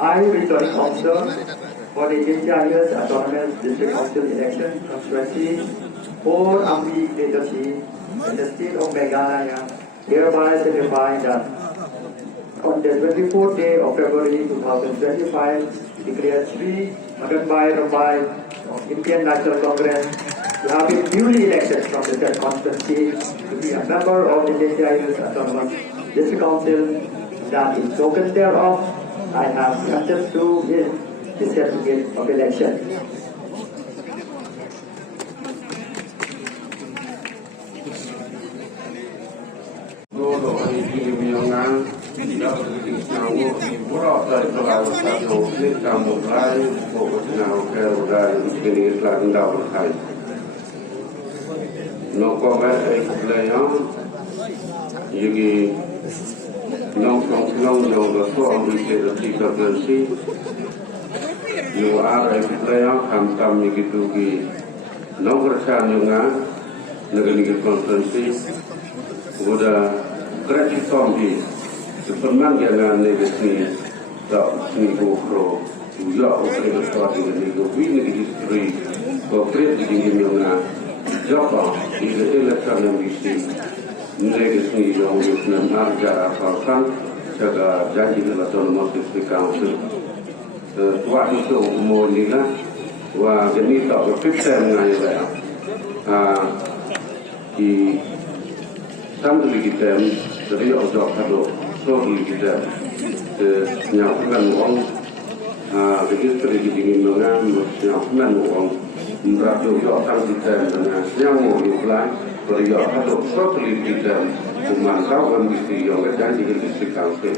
I, returning officer for the Khliehtyrshi Autonomous District Council election constituency for Amwi Khliehtyrshi in the state of Meghalaya, hereby certify that on the 24th day of February 2025, declared Sri Madonbai Rymbai of Indian National Congress to have been duly elected from the said constituency to be a member of the Khliehtyrshi Autonomous District Council. That in token thereof, I have granted to him the certificate of election. You are a player, come tam Nikituki, no Grashan Yunga, Nagani Constituency, would a gratitude zombie, the Permangan Negasni, the Nico Crow, you are also starting the Nico, we need history for creating Yunga, Joppa is the election NBC, Negasni, young Vietnam, Arja, Falcon. Jaga janji dalam Autonomous District Council. Tuan itu umur ni lah, wah jadi tak berfikir mengenai saya. Di sambil kita dari objek itu, sambil kita menyampaikan uang, begitu dingin dengan menyampaikan uang, berarti objek sambil kita dengan yang mau diulang, beri objek itu sambil kita memantau kondisi yang terjadi di District Council.